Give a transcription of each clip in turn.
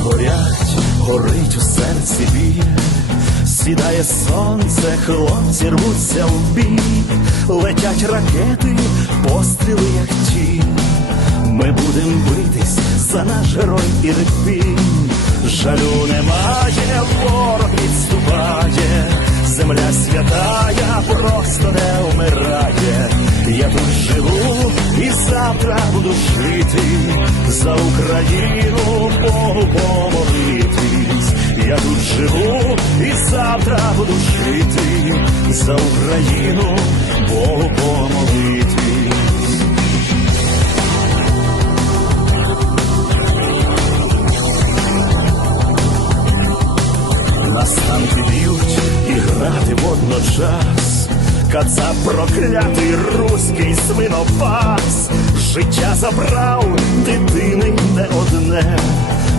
горять, горить у серці біль, сідає сонце, хлопці рвуться в бій, летять ракети, постріли, як ті. Ми будем битись за наш герой і репінь. Жалю немає, ворог відступає, земля святая просто не вмирає. Я тут живу і завтра буду жити за Україну Богу помолитись. Я тут живу і завтра буду жити за Україну Богу помолитись. Нас б'ють і грати водночас. Кацап проклятий руський свинопас, життя забрав дитини не одне,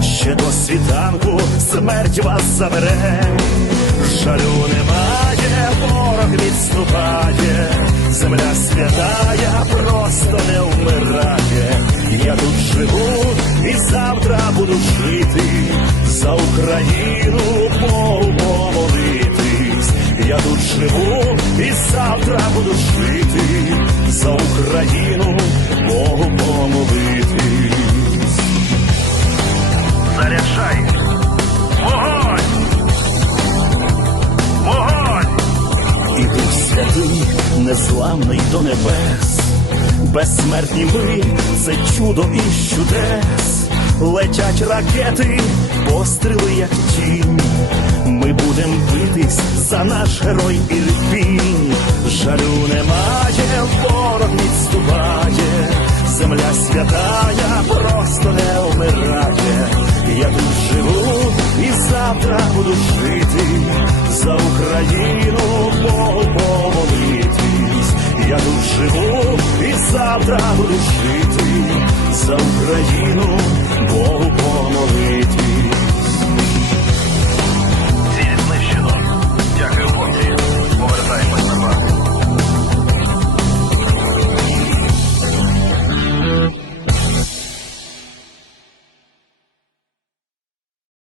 ще до світанку смерть вас забере, жалю немає, ворог відступає, земля святая просто не вмирає. Я тут живу і завтра буду жити за Україну. Я тут живу і завтра буду жити за Україну Богу помолитись. Заряджай! Вогонь! Вогонь! І Дух Святий незламний до небес, безсмертні ми це чудо і чудес, летять ракети, постріли як тінь. Ми будем битись за наш герой Ірпінь. Жалю немає, ворог відступає, земля святая просто не вмирає. Я тут живу і завтра буду жити за Україну Богу помолитись. Я тут живу і завтра буду жити за Україну.